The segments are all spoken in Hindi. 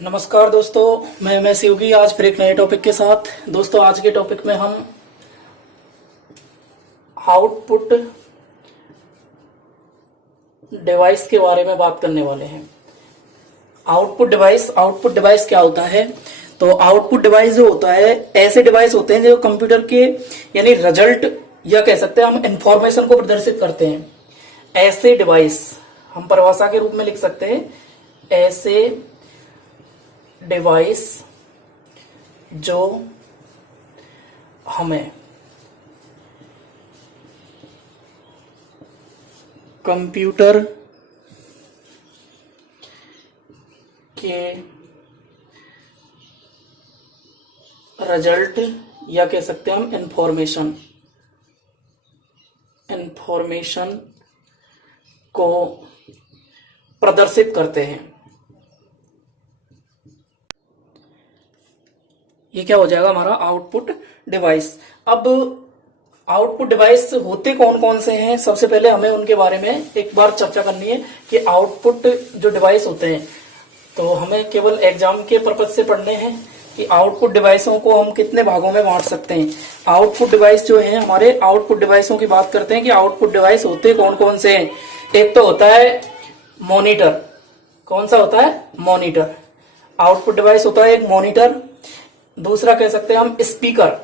नमस्कार दोस्तों, मैं एम एस योगी आज फिर एक नए टॉपिक के साथ। दोस्तों आज के टॉपिक में हम आउटपुट डिवाइस के बारे में बात करने वाले हैं। आउटपुट डिवाइस क्या होता है? तो आउटपुट डिवाइस जो होता है, ऐसे डिवाइस होते हैं जो कंप्यूटर के यानी रिजल्ट या कह सकते हैं हम इंफॉर्मेशन को प्रदर्शित करते हैं। ऐसे डिवाइस हम परिभाषा के रूप में लिख सकते हैं, ऐसे डिवाइस जो हमें कंप्यूटर के रिजल्ट या कह सकते हैं हम इंफॉर्मेशन को प्रदर्शित करते हैं। ये क्या हो जाएगा हमारा आउटपुट डिवाइस। अब आउटपुट डिवाइस होते कौन कौन से हैं, सबसे पहले हमें उनके बारे में एक बार चर्चा करनी है कि आउटपुट जो डिवाइस होते हैं, तो हमें केवल एग्जाम के पर्पज से पढ़ने हैं कि आउटपुट डिवाइसों को हम कितने भागों में बांट सकते हैं। आउटपुट डिवाइस जो है हमारे, आउटपुट डिवाइसों की बात करते हैं कि आउटपुट डिवाइस होते कौन कौन से हैं। एक तो होता है मॉनिटर। कौन सा होता है? मॉनिटर। आउटपुट डिवाइस होता है एक मॉनिटर। दूसरा कह सकते हैं हम स्पीकर।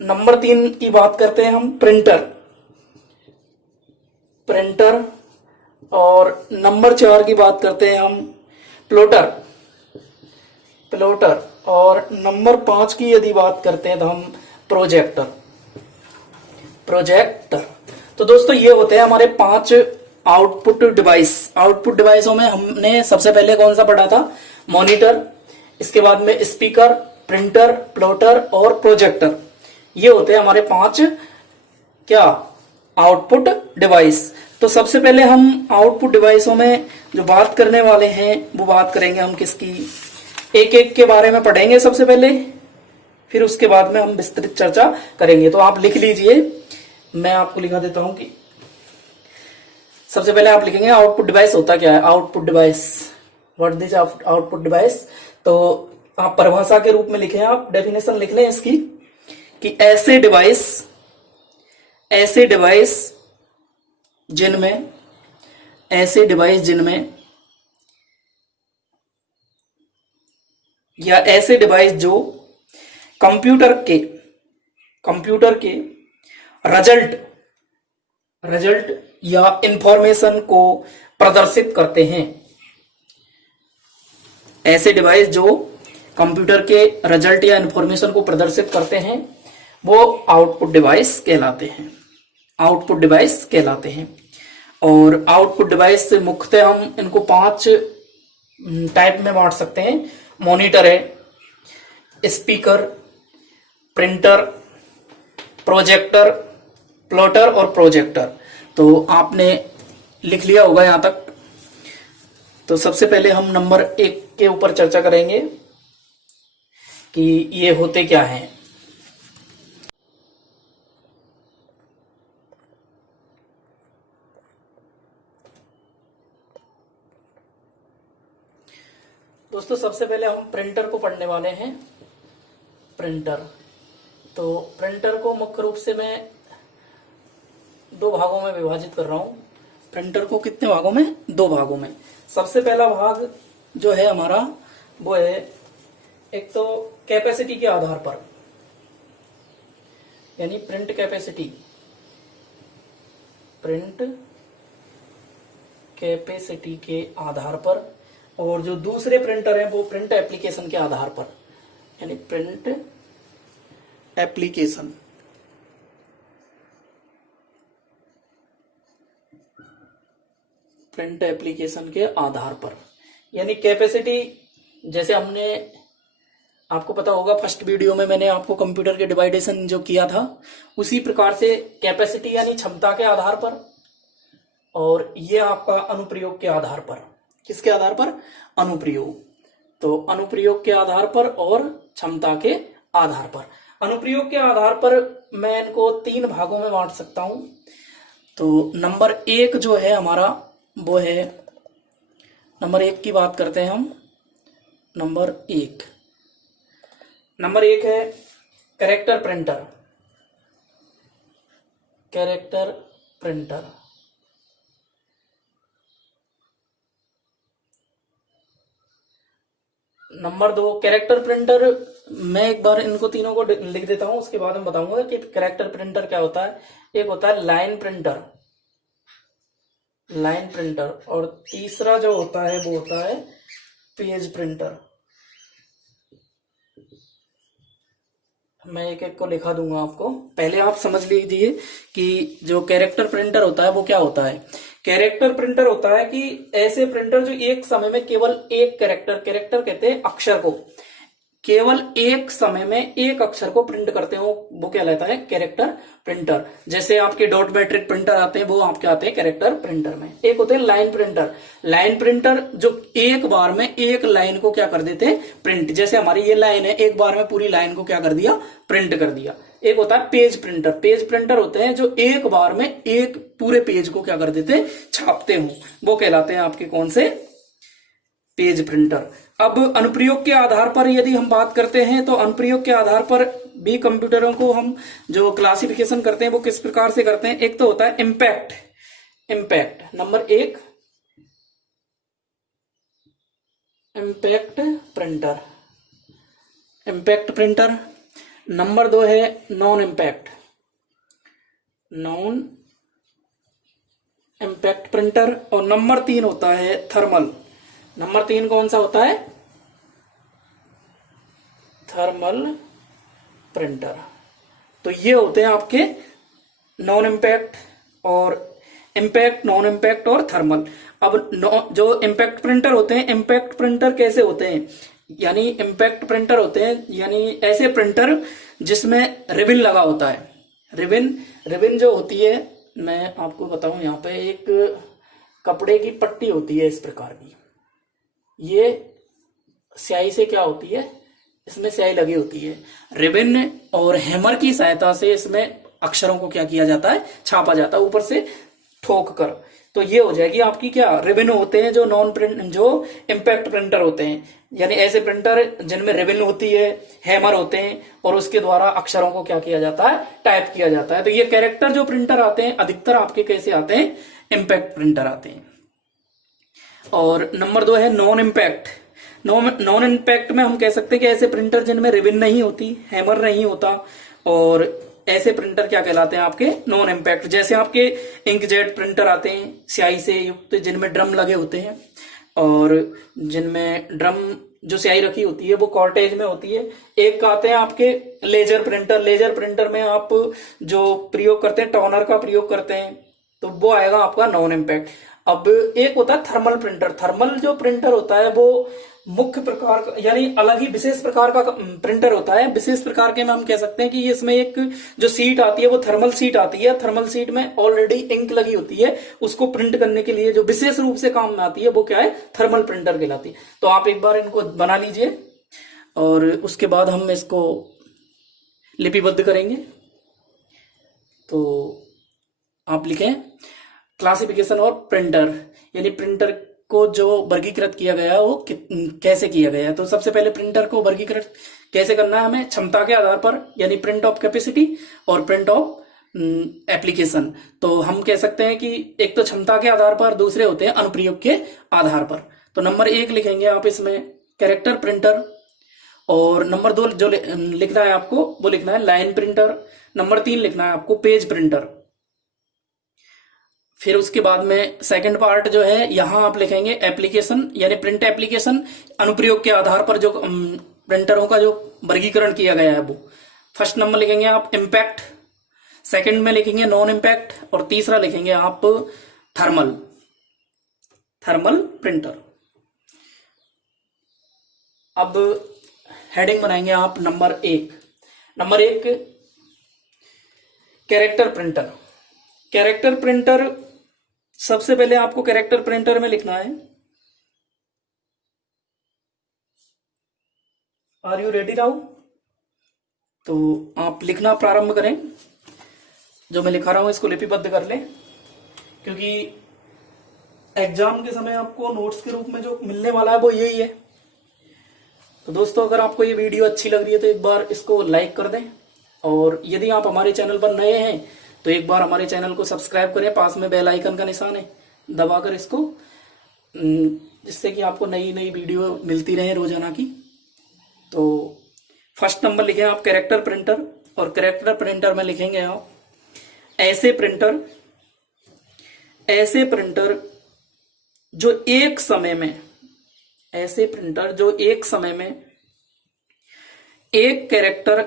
नंबर 3 की बात करते हैं हम प्रिंटर। और नंबर 4 की बात करते हैं हम प्लॉटर। और नंबर 5 की यदि बात करते हैं तो हम प्रोजेक्टर। तो दोस्तों ये होते हैं हमारे 5 आउटपुट डिवाइस। आउटपुट डिवाइसों में हमने सबसे पहले कौन सा पढ़ा था? मॉनिटर। इसके बाद में स्पीकर, प्रिंटर, प्लॉटर और प्रोजेक्टर। ये होते हैं हमारे 5 क्या आउटपुट डिवाइस। तो सबसे पहले हम आउटपुट डिवाइसों में जो बात करने वाले हैं वो बात करेंगे हम किसकी, एक एक के बारे में पढ़ेंगे सबसे पहले, फिर उसके बाद में हम विस्तृत चर्चा करेंगे। तो आप लिख लीजिए, मैं आपको लिखा देता हूं कि सबसे पहले आप लिखेंगे आउटपुट डिवाइस होता क्या है। Output device, what is output device. तो आप परिभाषा के रूप में लिखें, आप डेफिनेशन लिख लें इसकी कि ऐसे डिवाइस जिनमें या ऐसे डिवाइस जो कंप्यूटर के रिजल्ट या इंफॉर्मेशन को प्रदर्शित करते हैं। ऐसे डिवाइस जो कंप्यूटर के रिजल्ट या इंफॉर्मेशन को प्रदर्शित करते हैं वो आउटपुट डिवाइस कहलाते हैं। और आउटपुट डिवाइस से मुख्यतः हम इनको 5 टाइप में बांट सकते हैं। मॉनिटर है, स्पीकर, प्रिंटर, प्रोजेक्टर, प्लॉटर और प्रोजेक्टर। तो आपने लिख लिया होगा यहां तक। तो सबसे पहले हम नंबर 1 के ऊपर चर्चा करेंगे कि ये होते क्या हैं। दोस्तों सबसे पहले हम प्रिंटर को पढ़ने वाले हैं। तो प्रिंटर को मुख्य रूप से मैं 2 भागों में विभाजित कर रहा हूं। प्रिंटर को कितने भागों में? 2 भागों में। सबसे पहला भाग जो है हमारा वो है, एक तो कैपेसिटी के आधार पर, यानी प्रिंट कैपेसिटी के आधार पर। और जो दूसरे प्रिंटर हैं वो प्रिंट एप्लीकेशन के आधार पर, यानी प्रिंट एप्लीकेशन के आधार पर। यानी कैपेसिटी, जैसे हमने, आपको पता होगा फर्स्ट वीडियो में मैंने आपको कंप्यूटर के डिवाइडेशन जो किया था, उसी प्रकार से कैपेसिटी यानी क्षमता के आधार पर, और ये आपका अनुप्रयोग के आधार पर। किसके आधार पर? अनुप्रयोग। तो अनुप्रयोग के आधार पर और क्षमता के आधार पर। अनुप्रयोग के आधार पर मैं इनको 3 भागों में बांट सकता हूं। तो नंबर 1 जो है हमारा वो है नंबर एक की बात करते हैं हम। नंबर एक है character printer. Character printer. Number दो कैरेक्टर प्रिंटर। मैं एक बार इनको तीनों को लिख देता हूं, उसके बाद मैं बताऊंगा कि कैरेक्टर प्रिंटर क्या होता है। एक होता है लाइन प्रिंटर, लाइन प्रिंटर, और तीसरा जो होता है वो होता है पेज प्रिंटर। मैं एक एक को लिखा दूंगा आपको, पहले आप समझ लीजिए कि जो कैरेक्टर प्रिंटर होता है वो क्या होता है। कैरेक्टर प्रिंटर होता है कि ऐसे प्रिंटर जो एक समय में केवल एक कैरेक्टर, कैरेक्टर कहते हैं अक्षर को, केवल एक समय में एक अक्षर को प्रिंट करते हो, वो क्या कहलाता है कैरेक्टर प्रिंटर। जैसे आपके डॉट मैट्रिक प्रिंटर आते हैं, वो आपके आते हैं कैरेक्टर प्रिंटर में। एक होते हैं लाइन प्रिंटर। लाइन प्रिंटर जो एक बार में एक लाइन को क्या कर देते हैं प्रिंट, जैसे हमारी ये लाइन है, एक बार में पूरी लाइन को क्या कर दिया प्रिंट कर दिया। एक होता है पेज प्रिंटर। पेज प्रिंटर होते हैं जो एक बार में एक पूरे पेज को क्या कर देते हैं छापते हो, वो कहलाते हैं आपके कौन से पेज प्रिंटर। अब अनुप्रयोग के आधार पर यदि हम बात करते हैं तो अनुप्रयोग के आधार पर भी कंप्यूटरों को हम जो क्लासिफिकेशन करते हैं वो किस प्रकार से करते हैं। एक तो होता है इम्पैक्ट। इम्पैक्ट नंबर एक, impact printer, impact printer. Number दो है non impact, non impact printer. और नंबर तीन होता है थर्मल। नंबर तीन कौन सा होता है थर्मल प्रिंटर। तो ये होते हैं आपके नॉन इम्पैक्ट और इम्पैक्ट, नॉन इम्पैक्ट और थर्मल। अब जो इम्पैक्ट प्रिंटर होते हैं, इम्पैक्ट प्रिंटर कैसे होते हैं, यानी इम्पैक्ट प्रिंटर होते हैं यानी ऐसे प्रिंटर जिसमें रिबिन लगा होता है। रिबिन, रिबिन जो होती है, मैं आपको बताऊं, यहाँ पे एक कपड़े की पट्टी होती है इस प्रकार की, ये स्याही से क्या होती है, इसमें स्याही लगी होती है। रिबिन और हैमर की सहायता से इसमें अक्षरों को क्या किया जाता है छापा जाता है ऊपर से ठोक कर। तो ये हो जाएगी आपकी क्या रिबिन होते हैं जो नॉन प्रिंट, जो इम्पैक्ट प्रिंटर होते हैं, यानी ऐसे प्रिंटर जिनमें रिबिन होती है, हैमर होते हैं और उसके द्वारा अक्षरों को क्या किया जाता है टाइप किया जाता है। तो ये कैरेक्टर जो प्रिंटर आते हैं अधिकतर आपके कैसे आते हैं इम्पैक्ट प्रिंटर आते हैं। और नंबर दो है नॉन इम्पैक्ट। नॉन इम्पैक्ट में हम कह सकते हैं कि ऐसे प्रिंटर जिनमें रिबिन नहीं होती, हैमर नहीं होता, और ऐसे प्रिंटर क्या कहलाते हैं आपके नॉन इम्पैक्ट। जैसे आपके इंकजेट प्रिंटर आते हैं स्याही से युक्त, जिनमें ड्रम लगे होते हैं और जिनमें ड्रम जो स्याही रखी होती है वो कॉर्टेज में होती है। एक आते हैं आपके लेजर प्रिंटर। लेजर प्रिंटर में आप जो प्रयोग करते हैं टोनर का प्रयोग करते हैं, तो वो आएगा आपका नॉन इम्पैक्ट। अब एक होता है थर्मल प्रिंटर। थर्मल जो प्रिंटर होता है वो मुख्य प्रकार का, यानी अलग ही विशेष प्रकार का प्रिंटर होता है। विशेष प्रकार के में हम कह सकते हैं कि इसमें एक जो सीट आती है वो थर्मल सीट आती है। थर्मल सीट में ऑलरेडी इंक लगी होती है, उसको प्रिंट करने के लिए जो विशेष रूप से काम में आती है वो क्या है थर्मल प्रिंटर कहलाती है। तो आप एक बार इनको बना लीजिए और उसके बाद हम इसको लिपिबद्ध करेंगे। तो आप लिखें क्लासिफिकेशन और प्रिंटर, यानी प्रिंटर को जो वर्गीकृत किया गया है वो कैसे किया गया है। तो सबसे पहले प्रिंटर को वर्गीकृत कैसे करना है हमें, क्षमता के आधार पर, यानी प्रिंट ऑफ कैपेसिटी और प्रिंट ऑफ एप्लीकेशन। तो हम कह सकते हैं कि एक तो क्षमता के आधार पर, दूसरे होते हैं अनुप्रयोग के आधार पर। तो नंबर एक लिखेंगे आप इसमें कैरेक्टर प्रिंटर, और नंबर दो जो लिखना है आपको वो लिखना है लाइन प्रिंटर। नंबर तीन लिखना है आपको पेज प्रिंटर। फिर उसके बाद में सेकंड पार्ट जो है यहां आप लिखेंगे एप्लीकेशन, यानी प्रिंट एप्लीकेशन। अनुप्रयोग के आधार पर जो प्रिंटरों का जो वर्गीकरण किया गया है वो। फर्स्ट नंबर लिखेंगे आप इम्पैक्ट, सेकंड में लिखेंगे नॉन इम्पैक्ट, और तीसरा लिखेंगे आप थर्मल, थर्मल प्रिंटर। अब हेडिंग बनाएंगे आप नंबर एक। नंबर एक कैरेक्टर प्रिंटर। कैरेक्टर प्रिंटर, सबसे पहले आपको कैरेक्टर प्रिंटर में लिखना है, आर यू रेडी नाउ। तो आप लिखना प्रारंभ करें। जो मैं लिखा रहा हूं इसको लिपिबद्ध कर लें, क्योंकि एग्जाम के समय आपको नोट्स के रूप में जो मिलने वाला है वो यही है। तो दोस्तों अगर आपको ये वीडियो अच्छी लग रही है तो एक बार इसको लाइक कर दें, और यदि आप हमारे चैनल पर नए हैं तो एक बार हमारे चैनल को सब्सक्राइब करें, पास में बेल आइकन का निशान है, दबाकर इसको, जिससे कि आपको नई नई वीडियो मिलती रहे रोजाना की। तो फर्स्ट नंबर लिखें आप कैरेक्टर प्रिंटर, और कैरेक्टर प्रिंटर में लिखेंगे आप ऐसे प्रिंटर जो एक समय में, ऐसे प्रिंटर जो एक समय में एक कैरेक्टर,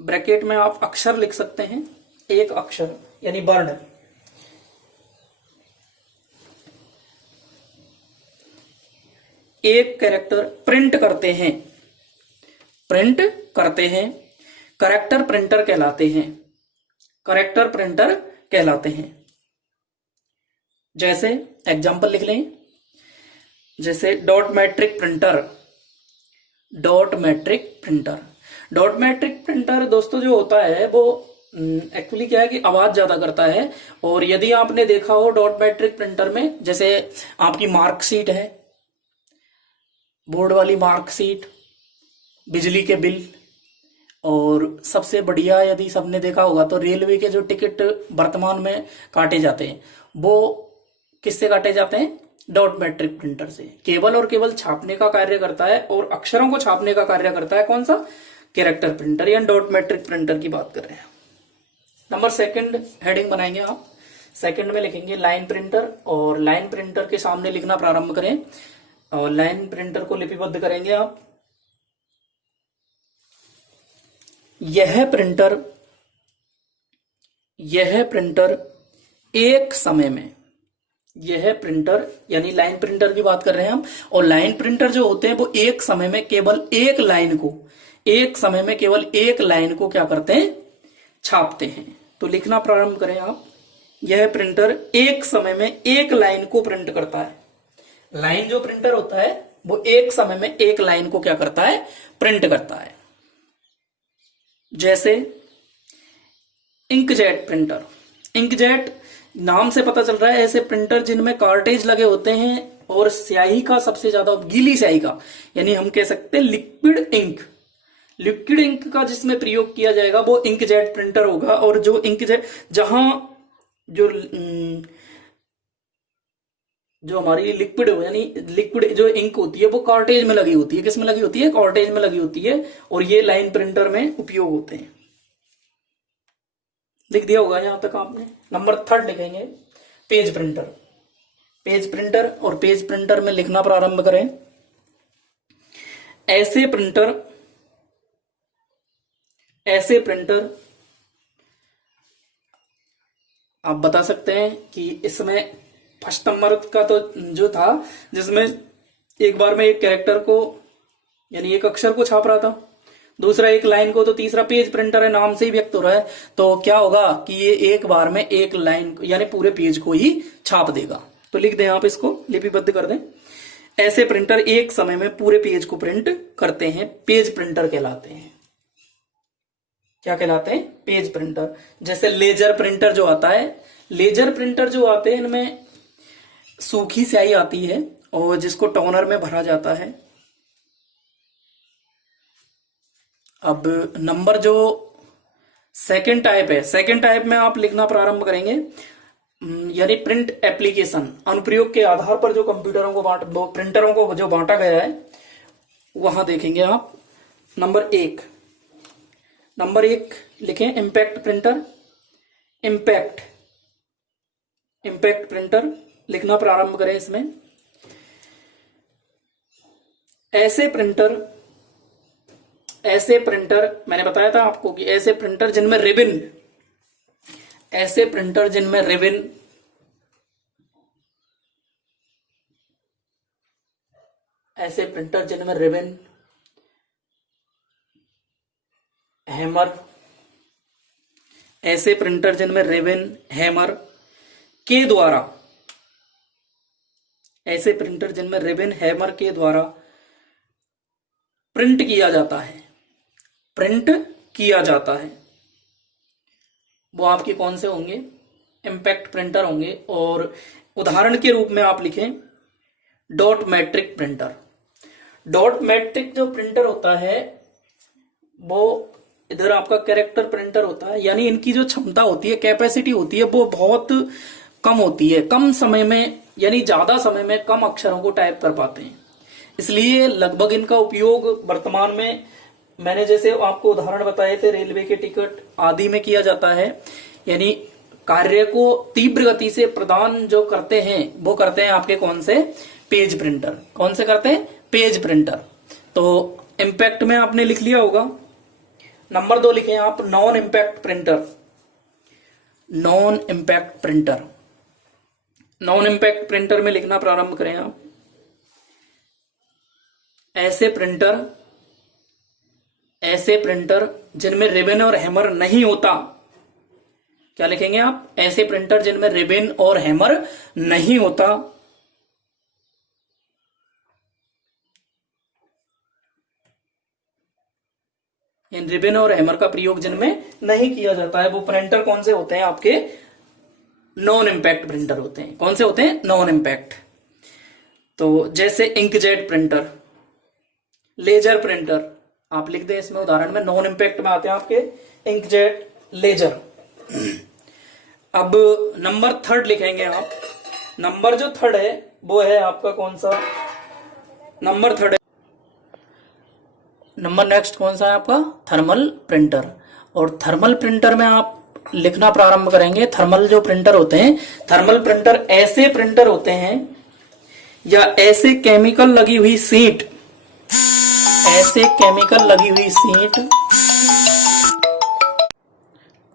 ब्रैकेट में आप अक्षर लिख सकते हैं, एक अक्षर यानी वर्ण, एक कैरेक्टर प्रिंट करते हैं, कैरेक्टर प्रिंटर कहलाते हैं, कैरेक्टर प्रिंटर कहलाते हैं। जैसे एग्जांपल लिख लें, जैसे dot matric printer, dot matric printer. Dot matric printer दोस्तों जो होता है वो एक्चुअली क्या है कि आवाज ज्यादा करता है, और यदि आपने देखा हो डॉट मैट्रिक प्रिंटर में, जैसे आपकी मार्कशीट है, बोर्ड वाली मार्कशीट, बिजली के बिल, और सबसे बढ़िया यदि सबने देखा होगा तो रेलवे के जो टिकट वर्तमान में काटे जाते हैं वो किससे काटे जाते हैं? डॉट मैट्रिक प्रिंटर से। केवल और केवल छापने का कार्य करता है, और अक्षरों को छापने का कार्य करता है कौन सा? कैरेक्टर प्रिंटर या डॉट मैट्रिक प्रिंटर की बात कर रहे हैं। नंबर सेकंड हेडिंग बनाएंगे आप, सेकंड में लिखेंगे लाइन प्रिंटर, और लाइन प्रिंटर के सामने लिखना प्रारंभ करें, और लाइन प्रिंटर को लिपिबद्ध करेंगे आप। यह प्रिंटर एक समय में, यह प्रिंटर यानी लाइन प्रिंटर की बात कर रहे हैं हम, और लाइन प्रिंटर जो होते हैं वो एक समय में केवल एक लाइन को, एक समय में केवल एक लाइन को क्या करते हैं? छापते हैं। तो लिखना प्रारंभ करें आप, यह प्रिंटर एक समय में एक लाइन को प्रिंट करता है। लाइन जो प्रिंटर होता है वो एक समय में एक लाइन को क्या करता है? प्रिंट करता है। जैसे इंकजेट प्रिंटर, इंकजेट नाम से पता चल रहा है ऐसे प्रिंटर जिनमें कार्टेज लगे होते हैं, और स्याही का सबसे ज्यादा, गीली स्याही का, यानी हम कह सकते हैं लिक्विड इंक, लिक्विड इंक का जिसमें प्रयोग किया जाएगा वो इंकजेट प्रिंटर होगा। और जो इंकजेट, जहां जो हमारी लिक्विड यानी लिक्विड जो इंक होती है वो कार्टेज में लगी होती है, किसमें लगी होती है? कार्टेज में लगी होती है, और ये लाइन प्रिंटर में उपयोग होते हैं। लिख दिया होगा यहां तक आपने। नंबर थर्ड लिखेंगे पेज प्रिंटर, पेज प्रिंटर, और पेज प्रिंटर में लिखना प्रारंभ करें, ऐसे प्रिंटर आप बता सकते हैं कि इसमें फर्स्ट नंबर का तो जो था जिसमें एक बार में एक कैरेक्टर को यानी एक अक्षर को छाप रहा था, दूसरा एक लाइन को, तो तीसरा पेज प्रिंटर है, नाम से ही व्यक्त हो रहा है, तो क्या होगा कि ये एक बार में एक लाइन यानी पूरे पेज को ही छाप देगा। तो लिख दें आप, इसको लिपिबद्ध कर दें, ऐसे प्रिंटर एक समय में पूरे पेज को प्रिंट करते हैं, पेज प्रिंटर कहलाते हैं। क्या कहलाते हैं? Page printer. जैसे लेजर प्रिंटर जो आता है, लेजर प्रिंटर जो आते हैं इनमें सूखी स्याही आती है और जिसको टोनर में भरा जाता है। अब नंबर जो सेकंड टाइप है, सेकंड टाइप में आप लिखना प्रारंभ करेंगे, यानी प्रिंट एप्लीकेशन, अनुप्रयोग के आधार पर जो कंप्यूटरों को प्रिंटरों को जो बांटा गया है वहां देखेंगे आप। नंबर एक लिखें इंपैक्ट प्रिंटर, इंपैक्ट प्रिंटर लिखना प्रारंभ करें। इसमें ऐसे प्रिंटर मैंने बताया था आपको कि ऐसे प्रिंटर जिनमें रिबन, ऐसे प्रिंटर जिनमें रिबन, ऐसे प्रिंटर जिनमें रिबन, हैमर, ऐसे प्रिंटर जिनमें रिबन हैमर के द्वारा, ऐसे प्रिंटर जिनमें रिबन हैमर के द्वारा प्रिंट किया जाता है, प्रिंट किया जाता है, वो आपके कौन से होंगे? इम्पैक्ट प्रिंटर होंगे, और उदाहरण के रूप में आप लिखें dot matric printer. Dot matric जो प्रिंटर होता है वो इधर आपका कैरेक्टर प्रिंटर होता है, यानी इनकी जो क्षमता होती है, कैपेसिटी होती है, वो बहुत कम होती है, कम समय में यानी ज्यादा समय में कम अक्षरों को टाइप कर पाते हैं। इसलिए लगभग इनका उपयोग वर्तमान में मैंने जैसे आपको उदाहरण बताए थे रेलवे के टिकट आदि में किया जाता है, यानी कार्य को तीव्र गति से प्रदान जो करते हैं वो करते हैं आपके कौन से, पेज प्रिंटर। कौन से करते हैं, पेज प्रिंटर। तो इम्पैक्ट में आपने लिख लिया होगा। नंबर 2 लिखें आप non impact printer. Non impact printer, non impact printer में लिखना प्रारंभ करें आप। ऐसे प्रिंटर जिनमें रिबन और हैमर नहीं होता। क्या लिखेंगे आप, ऐसे प्रिंटर जिनमें रिबन और हैमर नहीं होता। इन रिबन और हैमर का प्रयोग जिनमें नहीं किया जाता है वो प्रिंटर कौन से होते हैं, आपके नॉन इम्पैक्ट प्रिंटर होते हैं। कौन से होते हैं, नॉन इम्पैक्ट। तो जैसे इंकजेट प्रिंटर, लेजर प्रिंटर, आप लिख दें इसमें उदाहरण में, नॉन इम्पैक्ट में आते हैं आपके इंकजेट, लेजर। अब नंबर 3 लिखेंगे आप। नंबर जो 3 है वो है आपका कौन सा, नंबर 3 है, नंबर नेक्स्ट कौन सा है आपका, थर्मल प्रिंटर। और थर्मल प्रिंटर में आप लिखना प्रारंभ करेंगे। थर्मल जो प्रिंटर होते हैं, थर्मल प्रिंटर ऐसे प्रिंटर होते हैं या ऐसे केमिकल लगी हुई सीट, ऐसे केमिकल लगी हुई सीट।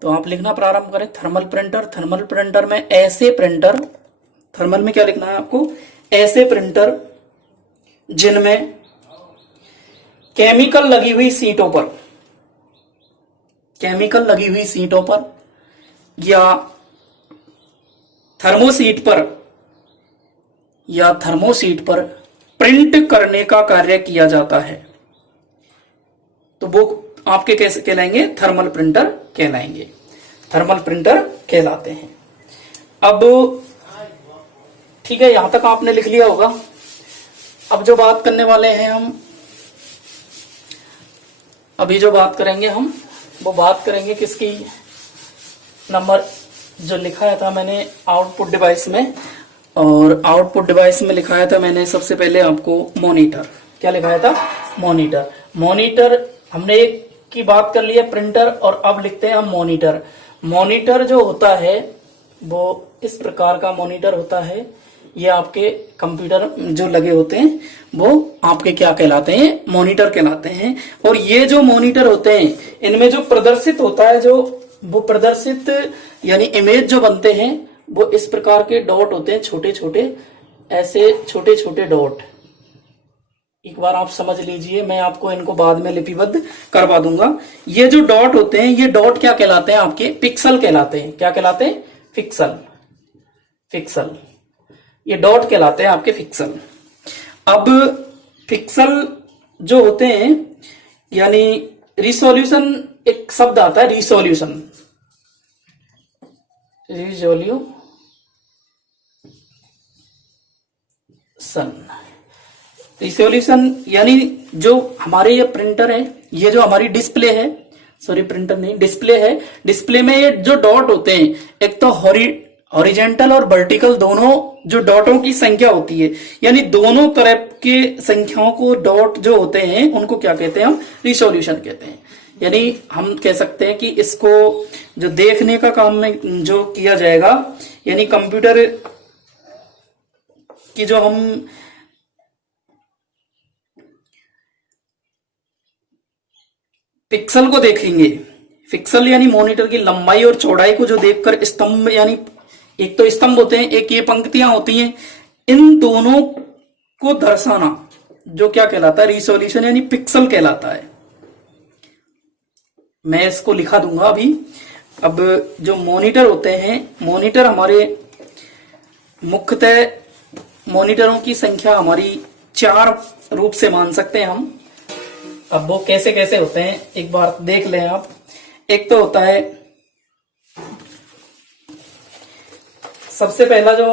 तो आप लिखना प्रारंभ करें थर्मल प्रिंटर। थर्मल प्रिंटर में ऐसे प्रिंटर, थर्मल में क्या लिखना है आपको, ऐसे प्रिंटर जिनमें केमिकल लगी हुई सीटों पर, केमिकल लगी हुई सीटों पर या थर्मोसीट पर, या थर्मोसीट पर प्रिंट करने का कार्य किया जाता है। तो वो आपके कैसे कहलाएंगे, थर्मल प्रिंटर कहलाएंगे, थर्मल प्रिंटर कहलाते हैं। अब ठीक है, यहां तक आपने लिख लिया होगा। अब जो बात करने वाले हैं हम, अभी जो बात करेंगे हम, वो बात करेंगे किसकी, नंबर जो लिखाया था मैंने आउटपुट डिवाइस में, और आउटपुट डिवाइस में लिखाया था मैंने सबसे पहले आपको मॉनिटर। क्या लिखाया था, मॉनिटर। मॉनिटर हमने एक की बात कर ली है, प्रिंटर, और अब लिखते हैं हम मॉनिटर। मॉनिटर जो होता है वो इस प्रकार का मॉनिटर होता है। ये आपके कंप्यूटर जो लगे होते हैं वो आपके क्या कहलाते हैं, मॉनिटर कहलाते हैं। और ये जो मॉनिटर होते हैं इनमें जो प्रदर्शित होता है, जो वो प्रदर्शित यानी इमेज जो बनते हैं वो इस प्रकार के डॉट होते हैं, छोटे छोटे, ऐसे छोटे छोटे डॉट। एक बार आप समझ लीजिए, मैं आपको इनको बाद में लिपिबद्ध करवा दूंगा। ये जो डॉट होते हैं, ये डॉट क्या कहलाते हैं, आपके पिक्सल कहलाते हैं। क्या कहलाते हैं, पिक्सल, पिक्सल। ये डॉट कहलाते हैं आपके पिक्सल। अब पिक्सल जो होते हैं, यानी रिसोल्यूशन, एक शब्द आता है रिसोल्यूशन, रिसोल्यूशन यानी जो हमारे ये प्रिंटर है, ये जो हमारी डिस्प्ले है, सॉरी प्रिंटर नहीं, डिस्प्ले है। डिस्प्ले में ये जो डॉट होते हैं, एक तो हॉरिजेंटल और वर्टिकल दोनों जो डॉटों की संख्या होती है, यानी दोनों तरफ के संख्याओं को डॉट जो होते हैं उनको क्या कहते हैं, हम रिसोल्यूशन कहते हैं। यानी हम कह सकते हैं कि इसको जो देखने का काम में जो किया जाएगा, यानी कंप्यूटर की जो हम पिक्सल को देखेंगे, पिक्सल यानी मॉनिटर की लंबाई और चौड़ाई को जो देखकर स्तंभ, यानी एक तो स्तंभ होते हैं, एक ये पंक्तियां होती हैं, इन दोनों को दर्शाना जो क्या कहलाता है, रिसोल्यूशन यानी पिक्सल कहलाता है। मैं इसको लिखा दूंगा अभी। अब जो मॉनिटर होते हैं, मॉनिटर हमारे मुख्यतः मॉनिटरों की संख्या हमारी 4 रूप से मान सकते हैं हम। अब वो कैसे कैसे होते हैं एक बार देख लें आप। एक तो होता है सबसे पहला जो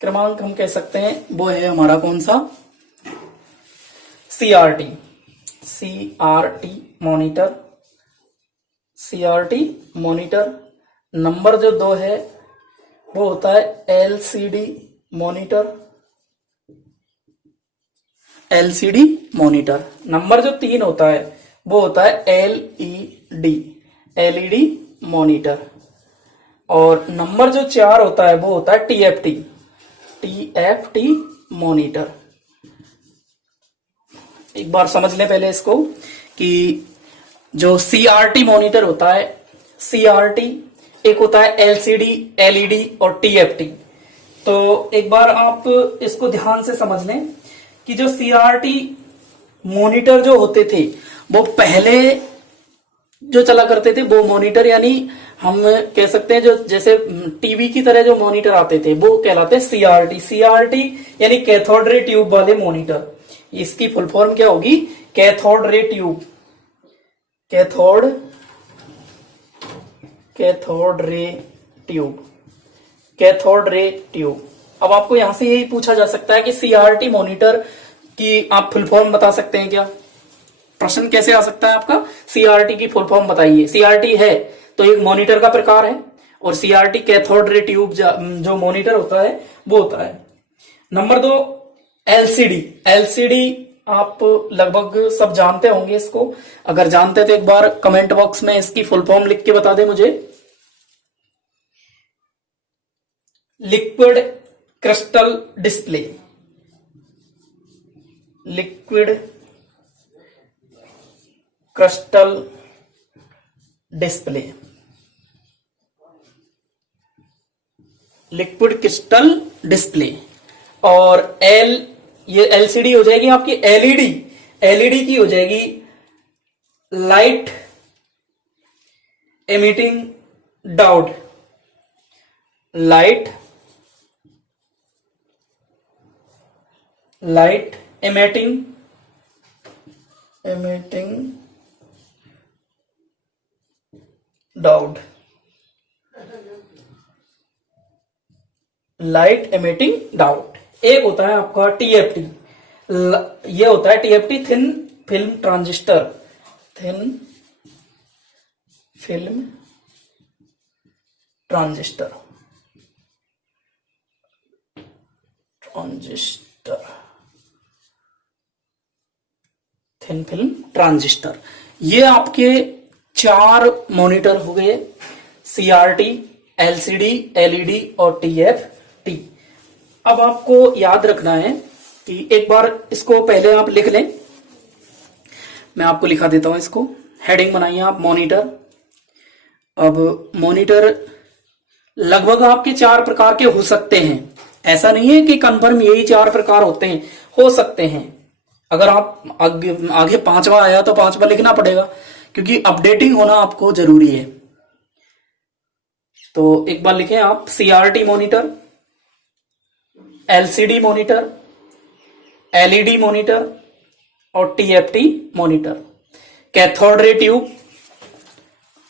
क्रमांक हम कह सकते हैं वो है हमारा कौन सा, CRT. CRT monitor, CRT monitor. Number जो 2 है वो होता है LCD monitor, LCD monitor. Number जो 3 होता है वो होता है एलईडी, एलईडी मॉनिटर। और नंबर जो 4 होता है वो होता है टीएफटी, टीएफटी मॉनिटर। एक बार समझ लें पहले इसको कि जो सीआरटी मॉनिटर होता है, सीआरटी एक होता है एलसीडी, एलईडी और टीएफटी। तो एक बार आप इसको ध्यान से समझ लें कि जो सीआरटी मॉनिटर जो होते थे वो पहले जो चला करते थे वो मॉनिटर, यानी हम कह सकते हैं जो जैसे टीवी की तरह जो मॉनिटर आते थे वो कहलाते हैं सीआरटी। सीआरटी यानी कैथोड रे ट्यूब वाले मॉनिटर। इसकी फुल फॉर्म क्या होगी, cathode ray tube, cathode, cathode ray tube, cathode ray tube. अब आपको यहां से यही पूछा जा सकता है कि सीआरटी मॉनिटर की आप फुल फॉर्म बता सकते हैं क्या? प्रश्न कैसे आ सकता है आपका, सीआरटी की फुल फॉर्म बताइए। सीआरटी है तो एक मॉनिटर का प्रकार है, और सीआरटी कैथोड रे ट्यूब जो मॉनिटर होता है वो होता है। Number 2 LCD. एलसीडी आप लगभग सब जानते होंगे इसको, अगर जानते हैं तो एक बार कमेंट बॉक्स में इसकी फुल फॉर्म लिख के बता दें मुझे। Liquid crystal display, liquid crystal display, liquid crystal display. और ये एलसीडी हो जाएगी आपकी एलईडी, एलईडी की हो जाएगी light emitting diode, light emitting diode, light emitting diode. एक होता है आपका टीएफटी, ये होता है TFT thin film transistor, thin film transistor, thin film transistor. ये आपके 4 मॉनिटर हो गए, सीआरटी, एलसीडी, एलईडी और टीएफटी। अब आपको याद रखना है कि एक बार इसको पहले आप लिख लें, मैं आपको लिखा देता हूं इसको, हेडिंग बनाइए आप मॉनिटर। अब मॉनिटर लगभग आपके 4 प्रकार के हो सकते हैं, ऐसा नहीं है कि कंफर्म यही 4 प्रकार होते हैं, हो सकते हैं। अगर आप आगे 5वां आया तो 5वां लिखना पड़ेगा, क्योंकि अपडेटिंग होना आपको जरूरी है। तो एक बार लिखें आप, CRT monitor, LCD monitor, LED monitor और TFT monitor. Cathode ray tube,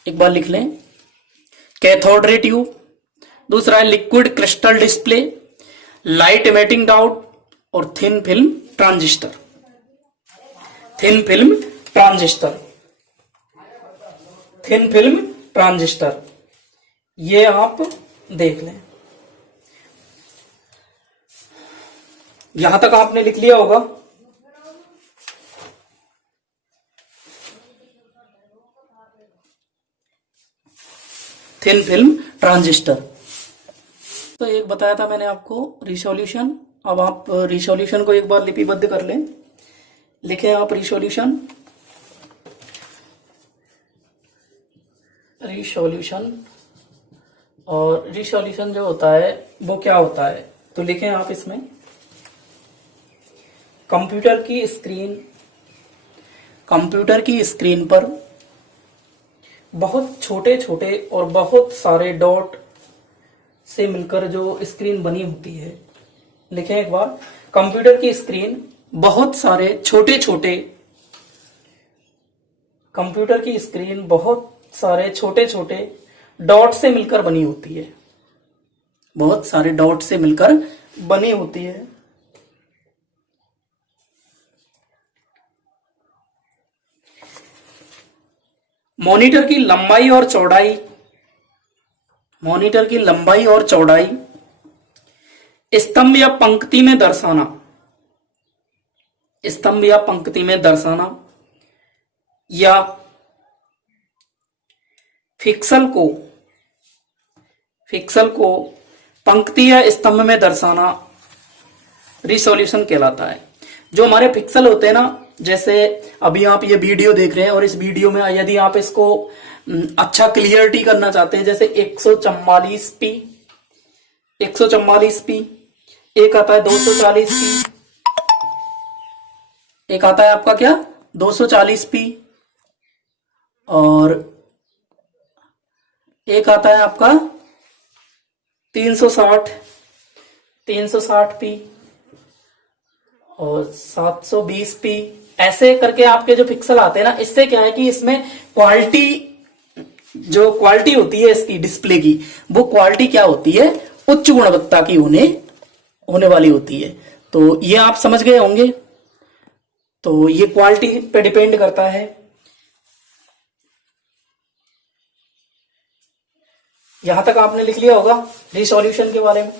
एक बार लिख लें, कैथोड रे ट्यूब। दूसरा है liquid crystal display, light emitting diode और thin film transistor, thin film transistor, thin film transistor. ये आप देख लें। यहां तक आपने लिख लिया होगा। Thin film transistor. तो एक बताया था मैंने आपको रिसोल्यूशन। अब आप रिसोल्यूशन को एक बार लिपिबद्ध कर लें। लिखे आप रिसोल्यूशन, रिसोल्यूशन। और रिसोल्यूशन जो होता है वो क्या होता है, तो लिखें आप इसमें, कंप्यूटर की स्क्रीन पर बहुत छोटे छोटे और बहुत सारे डॉट से मिलकर जो स्क्रीन बनी होती है। लिखें एक बार, कंप्यूटर की स्क्रीन बहुत सारे छोटे छोटे, कंप्यूटर की स्क्रीन बहुत सारे छोटे छोटे डॉट से मिलकर बनी होती है। बहुत सारे डॉट से मिलकर बनी होती है। मॉनिटर की लंबाई और चौड़ाई, मॉनिटर की लंबाई और चौड़ाई स्तंभ या पंक्ति में दर्शाना, स्तंभ या पंक्ति में दर्शाना, या पिक्सल को पंक्ति या स्तंभ में दर्शाना रिसोल्यूशन कहलाता है। जो हमारे पिक्सल होते हैं ना, जैसे अभी आप ये वीडियो देख रहे हैं और इस वीडियो में यदि आप इसको अच्छा क्लियरिटी करना चाहते हैं, जैसे 144p, 144p, एक आता है 240p, एक आता है आपका क्या 240p, और एक आता है आपका 360p और 720p। ऐसे करके आपके जो पिक्सल आते हैं ना, इससे क्या है कि इसमें क्वालिटी, जो क्वालिटी होती है इसकी डिस्प्ले की, वो क्वालिटी क्या होती है, उच्च गुणवत्ता की होने वाली होती है। तो ये आप समझ गए होंगे। तो ये क्वालिटी पे डिपेंड करता है। यहां तक आपने लिख लिया होगा रिसोल्यूशन के बारे में,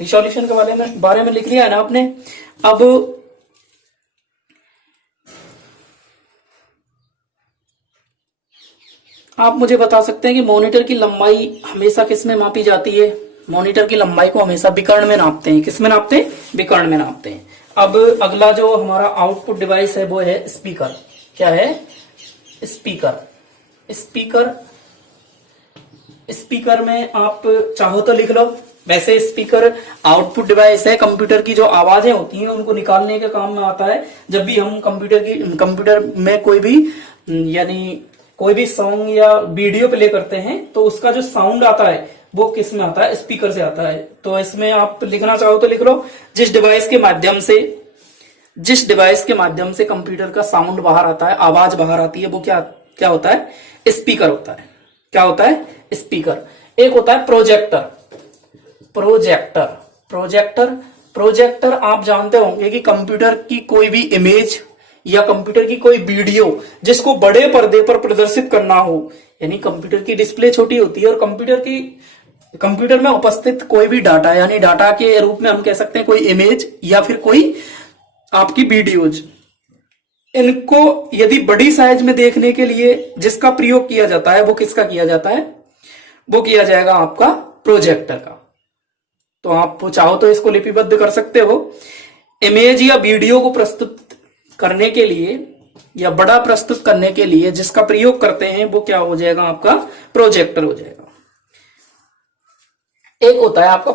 रिसोल्यूशन के बारे में लिख लिया है ना आपने। अब आप मुझे बता सकते हैं कि मॉनिटर की लंबाई हमेशा किस में मापी जाती है? मॉनिटर की लंबाई को हमेशा विकर्ण में नापते हैं। किस में नापते हैं? विकर्ण में नापते हैं। अब अगला जो हमारा आउटपुट डिवाइस है वो है स्पीकर। क्या है? स्पीकर। स्पीकर में आप चाहो तो लिख लो। वैसे स्पीकर आउटपुट डिवाइस है, कंप्यूटर की जो आवाजें होती हैं उनको निकालने के काम में आता है। जब भी हम कंप्यूटर में कोई भी सॉन्ग या वीडियो प्ले करते हैं तो उसका जो साउंड आता है वो किस में आता है? स्पीकर से आता है। तो इसमें आप लिखना चाहो तो लिख लो, जिस डिवाइस के माध्यम से कंप्यूटर का साउंड बाहर आता है, आवाज बाहर आती है, वो क्या होता है? स्पीकर होता है। क्या होता है? स्पीकर। एक होता है प्रोजेक्टर आप जानते होंगे कि कंप्यूटर की कोई भी इमेज या कंप्यूटर की कोई वीडियो जिसको बड़े पर्दे पर प्रदर्शित करना हो, यानी कंप्यूटर की डिस्प्ले छोटी होती है और कंप्यूटर में उपस्थित कोई भी डाटा, यानी डाटा के रूप में हम कह सकते हैं कोई इमेज या फिर कोई आपकी वीडियोज, इनको यदि बड़ी साइज में देखने के लिए जिसका प्रयोग किया जाता है वो किसका किया जाता है? वो किया जाएगा आपका प्रोजेक्टर का। तो आप चाहो तो इसको लिपिबद्ध कर सकते हो। इमेज या वीडियो को प्रस्तुत करने के लिए या बड़ा प्रस्तुत करने के लिए जिसका प्रयोग करते हैं वो क्या हो जाएगा? आपका प्रोजेक्टर हो जाएगा। एक होता है आपका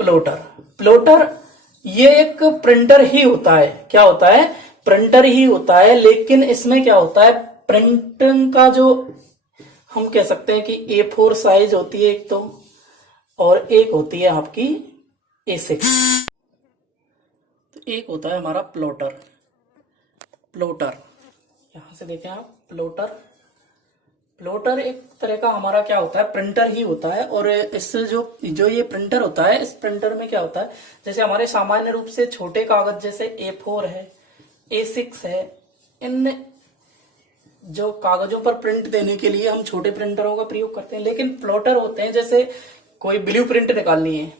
प्लोटर ये एक प्रिंटर ही होता है। क्या होता है? प्रिंटर ही होता है। लेकिन इसमें क्या होता है? प्रिंटिंग का जो हम कह सकते हैं कि A4 साइज होती है एक तो, और एक होती है आपकी A6। तो एक होता है हमारा प्लोटर। यहां से देखें आप, प्लोटर एक तरह का हमारा क्या होता है? प्रिंटर ही होता है। और इससे जो ये प्रिंटर होता है, इस प्रिंटर में क्या होता है, जैसे हमारे सामान्य रूप से छोटे कागज जैसे A4 है, A6 है, इन जो कागजों पर प्रिंट देने के लिए हम छोटे प्रिंटरों का प्रयोग करते हैं। लेकिन प्लॉटर होते हैं, जैसे कोई ब्लूप्रिंट निकालनी है,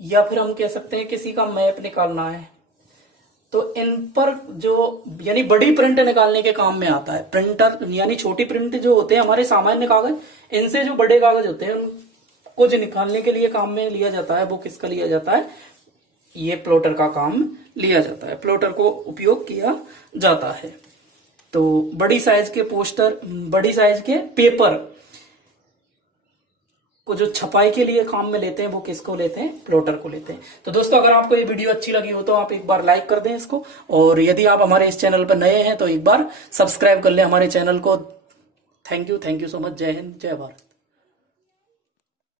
या फिर हम कह सकते हैं किसी का मैप निकालना है, तो इन पर जो यानी बड़ी प्रिंट निकालने के काम में आता है प्रिंटर। यानी छोटी प्रिंट जो होते हैं हमारे सामान्य कागज, इनसे जो बड़े कागज होते हैं उनको जो निकालने के लिए काम में लिया जाता है वो किसका लिया जाता है? ये प्लॉटर का काम लिया जाता है। प्लॉटर को उपयोग किया जाता है। तो बड़ी साइज के पेपर को जो छपाई के लिए काम में लेते हैं वो किसको लेते हैं? प्लॉटर को लेते हैं। तो दोस्तों, अगर आपको ये वीडियो अच्छी लगी हो तो आप एक बार लाइक कर दें इसको, और यदि आप हमारे इस चैनल पर नए हैं तो एक बार सब्सक्राइब कर लें हमारे चैनल को। Thank you so much. जय हिंद, जय भारत।